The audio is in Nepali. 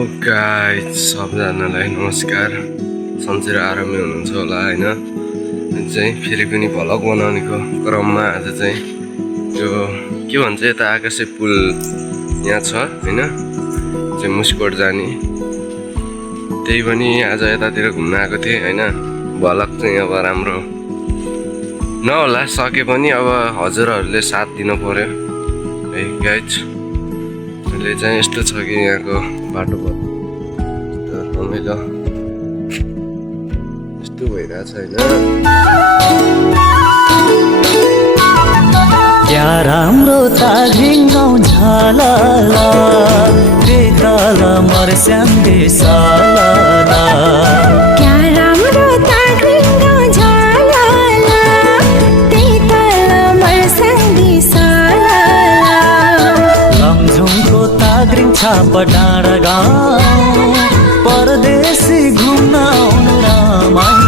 गाइज सबजनालाई नमस्कार। सन्चै र आरामै हुनुहुन्छ होला होइन। चाहिँ फेरि पनि भ्लग बनाउनेको क्रममा आज चाहिँ त्यो के भन्छ यता आकाशे पुल यहाँ छ होइन, चाहिँ मुस्कोट जाने, त्यही पनि आज यतातिर घुम्न आएको थिएँ होइन। भ्लग चाहिँ अब राम्रो नहोला, सके पनि अब हजुरहरूले साथ दिनु पर्यो है गाइज। अहिले चाहिँ यस्तो छ कि यहाँको बाटो रमाइलो यस्तो भइरहेछ होइन। क्या राम्रो ताघिङ गाउँ झालाला बेताला मर्स्याङ्गे सालाला। क्या राम्रो ताघिङ गाउँ झालाला बेताला मर्स्याङ्गे सालाला। लमजुङको ताघिङ छाप डाँडा गाउँ परदेशी घुम्न आउनु रमाइलो।